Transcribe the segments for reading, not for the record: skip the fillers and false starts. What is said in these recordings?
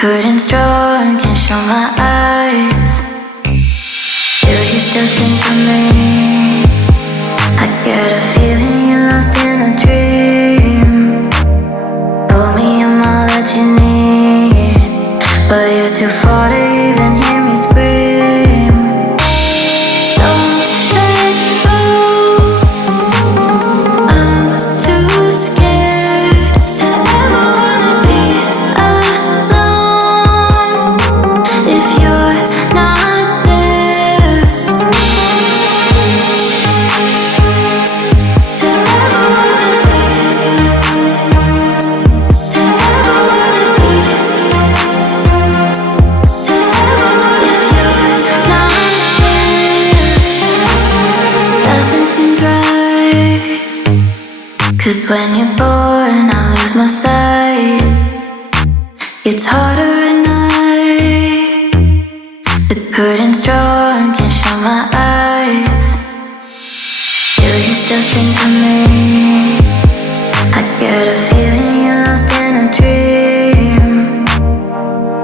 Couldn't strong, can't show my eyes. Do you still think of me? I get a feeling you're lost in a dream. Told me I'm all that you need, but you're too far to even hear me scream. Don't let go, I'm too scared to ever wanna be alone if you're not there. To ever wanna be, to ever wanna be, to ever if you're not there. Nothing seems right, 'cause when you're gone I lose my sight. It's harder at night. The curtain's drawn, can't show my eyes. Do you still think of me? I get a feeling you're lost in a dream.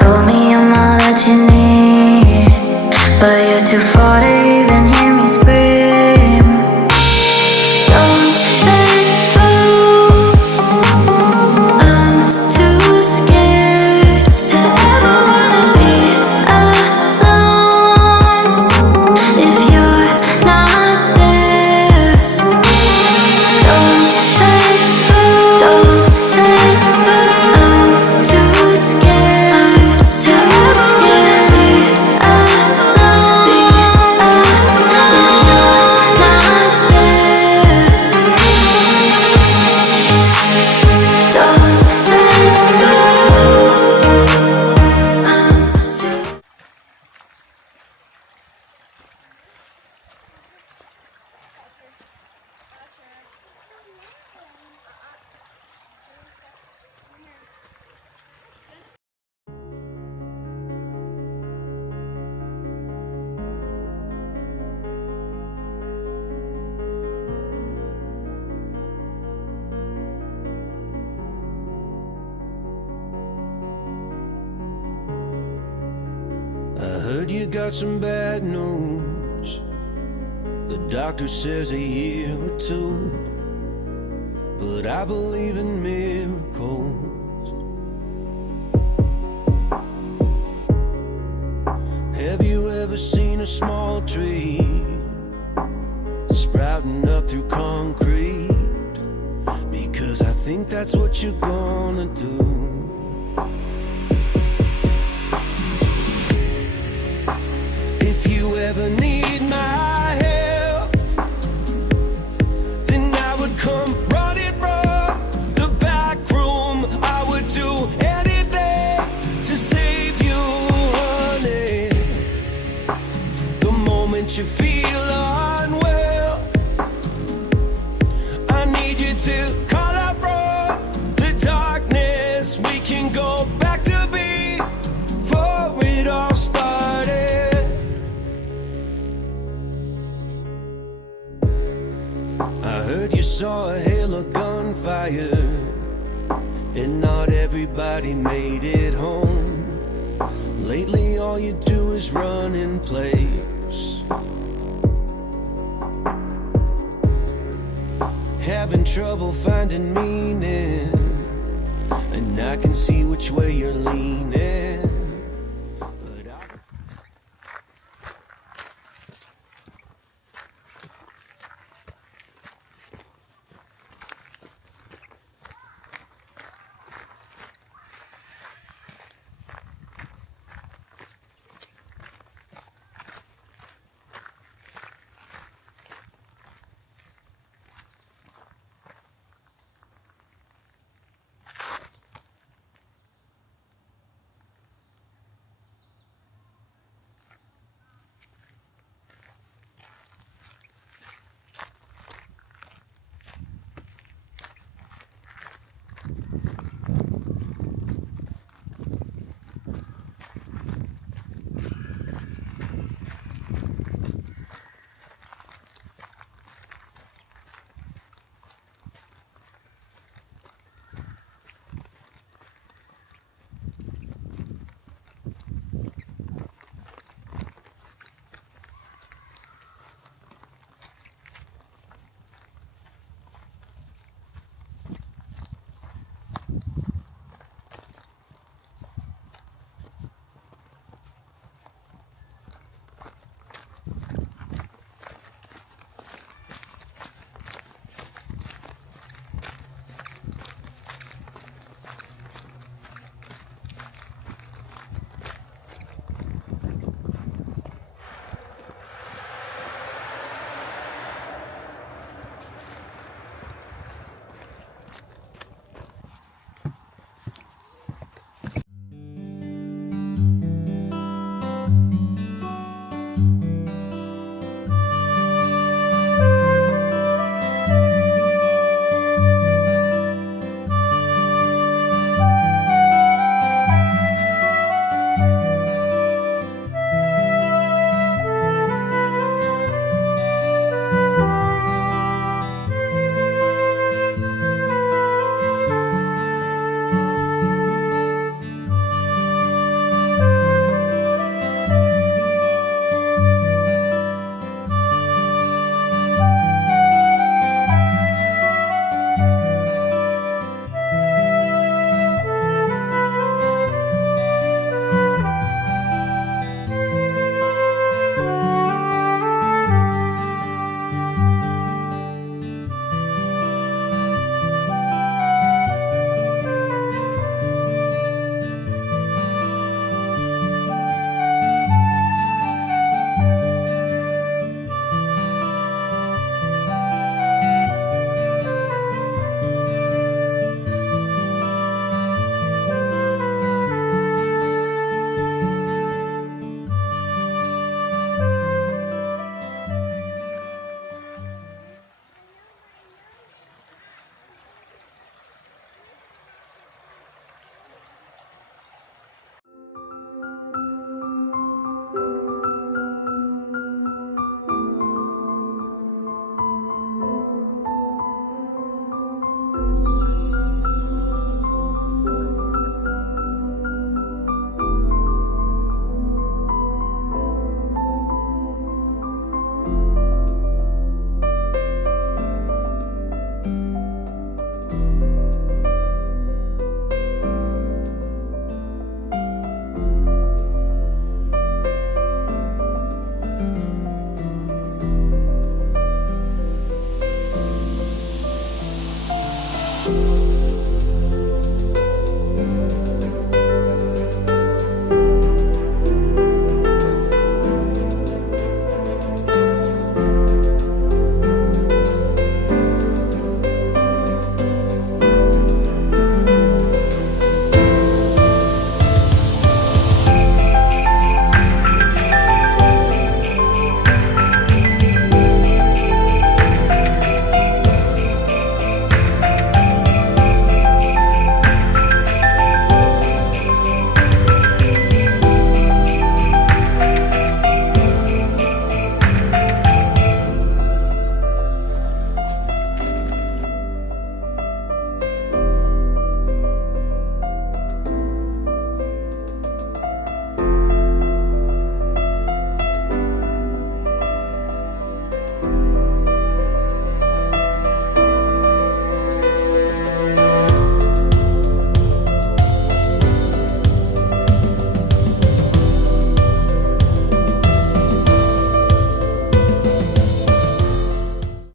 Told me I'm all that you need, but you're too far to even hear me scream. Don't let go, I'm too scared to ever wanna be alone if you're not there. Don't let go, don't let go, I'm too scared to ever be alone if you're not there. Don't let go, I'm too. I heard you got some bad news. The doctor says a year or two, but I believe in miracles. Have you ever seen a small tree sprouting up through concrete? Because I think that's what you're gonna do. If you ever need my help, then I would come running from the back room. I would do anything to save you, honey. The moment you feel unwell, I need you to call out from the darkness. We can go back to before it all started. I heard you saw a hail of gunfire, and not everybody made it home. Lately all you do is run in place, having trouble finding meaning, and I can see which way you're leaning.